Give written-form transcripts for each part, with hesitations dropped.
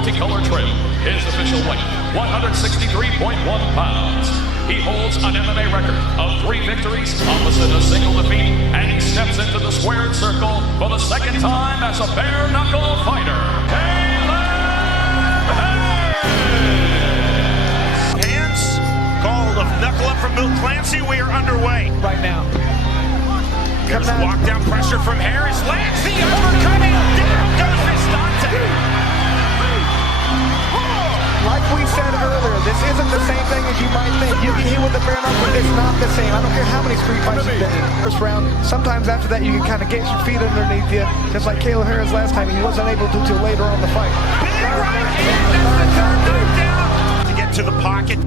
multicolor trim. His official weight, 163.1 pounds. He holds an MMA record of 3 victories, opposite a single defeat, and he steps into the squared circle for the second time as a bare-knuckle fighter. Kaleb Harris! Hands called a knuckle up from Bill Clancy. We are underway right now. There's walk down pressure from Harris. Lands the overcoming. Down goes Vistante. Like we said earlier, this isn't the same thing as you might think. You get hit with a bare knuckle, it's not the same. I don't care how many street fights you've been in. First round, sometimes after that you can kind of get your feet underneath you. Just like Kaleb Harris last time, he wasn't able to till later on in the fight. Big right hand, that's the third knockdown. To get to the pocket.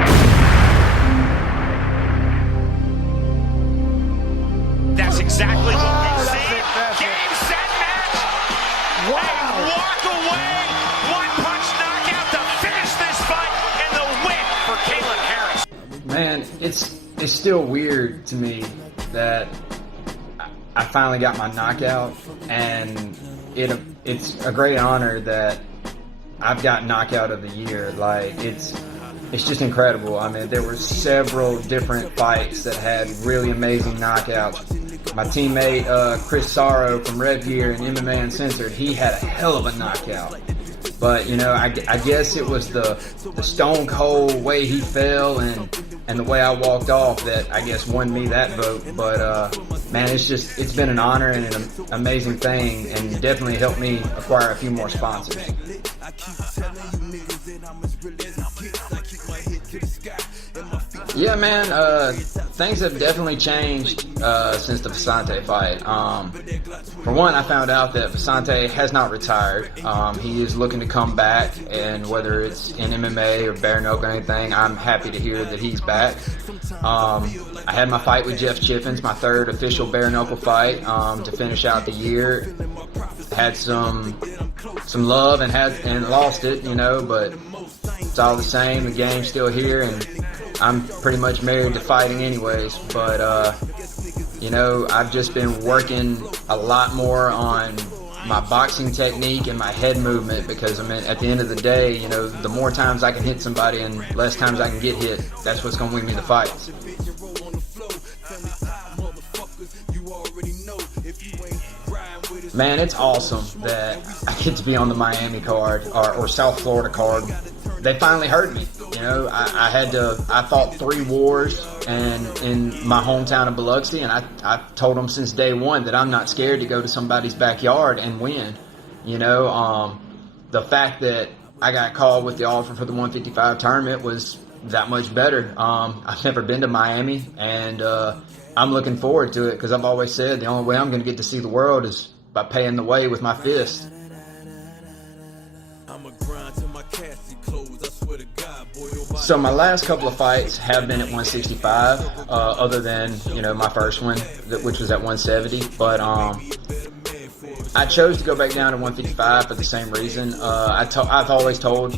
That's exactly what we've seen. Game, set, match. Wow. And walk away. One punch knockout to finish this fight and the win for Kaleb Harris. Man, it's still weird to me that I finally got my knockout, and it's a great honor that I've got knockout of the year. Like, it's just incredible. I mean, there were several different fights that had really amazing knockouts. My teammate Chris Sorrow from Red Gear and MMA Uncensored, he had a hell of a knockout. But, you know, I guess it was the stone cold way he fell and the way I walked off that I guess won me that vote. But man, it's been an honor and an amazing thing, and definitely helped me acquire a few more sponsors. Yeah, man, things have definitely changed since the Vistante fight. For one, I found out that Vistante has not retired. He is looking to come back, and whether it's in MMA or bare knuckle or anything, I'm happy to hear that he's back. I had my fight with Jeff Chiffins, my 3rd official bare knuckle fight, to finish out the year. Had some love and lost it, you know, but it's all the same. The game's still here, and I'm pretty much married to fighting anyways. But you know, I've just been working a lot more on my boxing technique and my head movement, because I mean, at the end of the day, you know, the more times I can hit somebody and less times I can get hit, that's what's gonna win me the fights. Man, it's awesome that I get to be on the Miami card or South Florida card. They finally heard me. You know, I fought 3 wars and in my hometown of Biloxi, and I told them since day one that I'm not scared to go to somebody's backyard and win. You know, the fact that I got called with the offer for the 155 tournament was that much better. I've never been to Miami, and I'm looking forward to it, because I've always said the only way I'm going to get to see the world is by paying the way with my fist. So my last couple of fights have been at 165, other than, you know, my first one, which was at 170. But I chose to go back down to 155 for the same reason. I've always told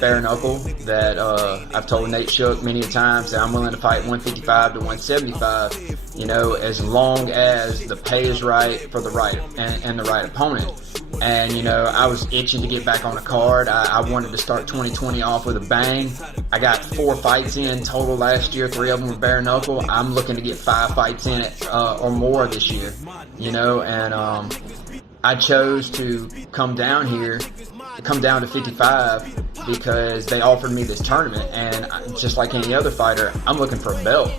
bare knuckle that I've told Nate Shook many times that I'm willing to fight 155 to 175, you know, as long as the pay is right for the right and the right opponent. And, you know, I was itching to get back on the card. I wanted to start 2020 off with a bang. I got 4 fights in total last year. 3 of them were bare knuckle. I'm looking to get 5 fights in or more this year, you know, and I chose to come down here, come down to 55, because they offered me this tournament, and just like any other fighter, I'm looking for a belt.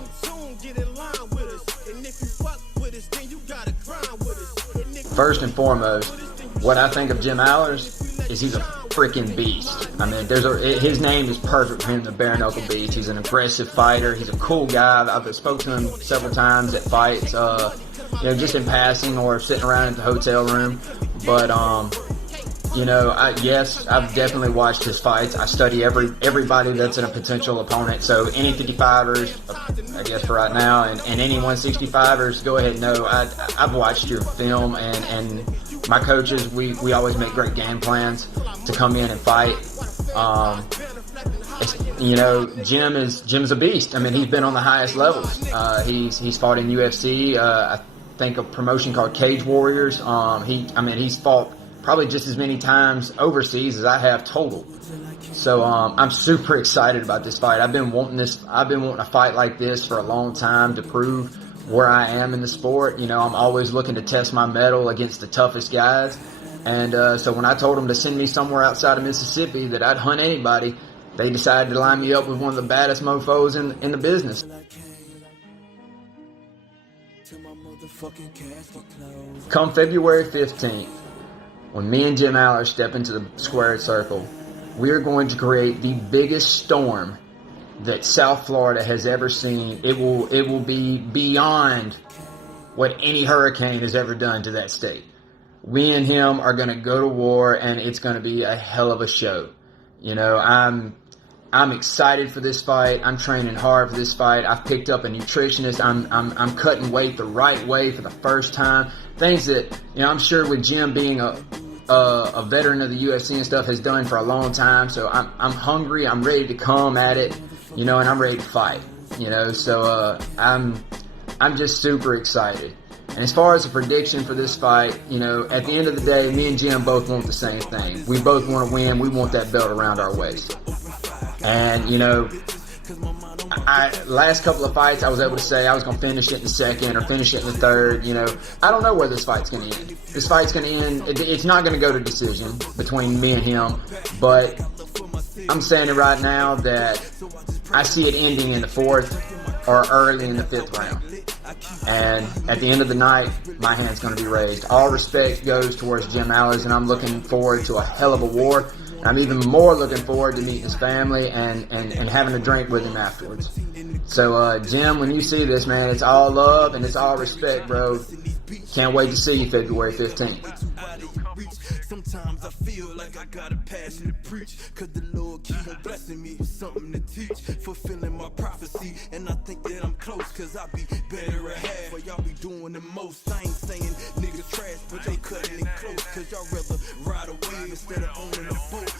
First and foremost, what I think of Jim Alers is he's a freaking beast. I mean, his name is perfect for him, the bare knuckle beast. He's an aggressive fighter. He's a cool guy. I've spoke to him several times at fights, you know, just in passing or sitting around at the hotel room. But you know, yes, I've definitely watched his fights. I study everybody that's in a potential opponent. So any 55ers, I guess for right now, and any 165ers, go ahead and know I've watched your film, and my coaches, we always make great game plans to come in and fight. You know, Jim's a beast. I mean, he's been on the highest levels. He's fought in UFC. I think a promotion called Cage Warriors. He's fought probably just as many times overseas as I have total. So I'm super excited about this fight. I've been wanting a fight like this for a long time to prove where I am in the sport. You know, I'm always looking to test my mettle against the toughest guys. And so when I told them to send me somewhere outside of Mississippi that I'd hunt anybody, they decided to line me up with one of the baddest mofos in the business. Come February 15th, when me and Jim Alers step into the squared circle, we're going to create the biggest storm that South Florida has ever seen. It will be beyond what any hurricane has ever done to that state. We and him are going to go to war, and it's going to be a hell of a show. You know, I'm excited for this fight. I'm training hard for this fight. I've picked up a nutritionist. I'm cutting weight the right way for the first time. Things that, you know, I'm sure with Jim being a veteran of the UFC and stuff has done for a long time. So I'm hungry. I'm ready to come at it, you know, and I'm ready to fight, you know. So I'm just super excited. And as far as a prediction for this fight, you know, at the end of the day, me and Jim both want the same thing. We both want to win. We want that belt around our waist. And, you know, last couple of fights, I was able to say I was going to finish it in the second or finish it in the third. You know, I don't know where this fight's going to end. This fight's going to end. It's not going to go to decision between me and him. But I'm saying it right now that I see it ending in the fourth or early in the fifth round. And at the end of the night, my hand's going to be raised. All respect goes towards Jim Alers, and I'm looking forward to a hell of a war. I'm even more looking forward to meeting his family and having a drink with him afterwards. So, Jim, when you see this, man, it's all love and it's all respect, bro. Can't wait to see you February 15th. Sometimes I feel like I got a passion to preach, cause the Lord keep on blessing me with something to teach, fulfilling my prophecy, and I think that I'm close, cause I be better at half, or y'all be doing the most. I ain't saying niggas trash, but they cutting it close, cause y'all rather ride a wave instead of owning a boat.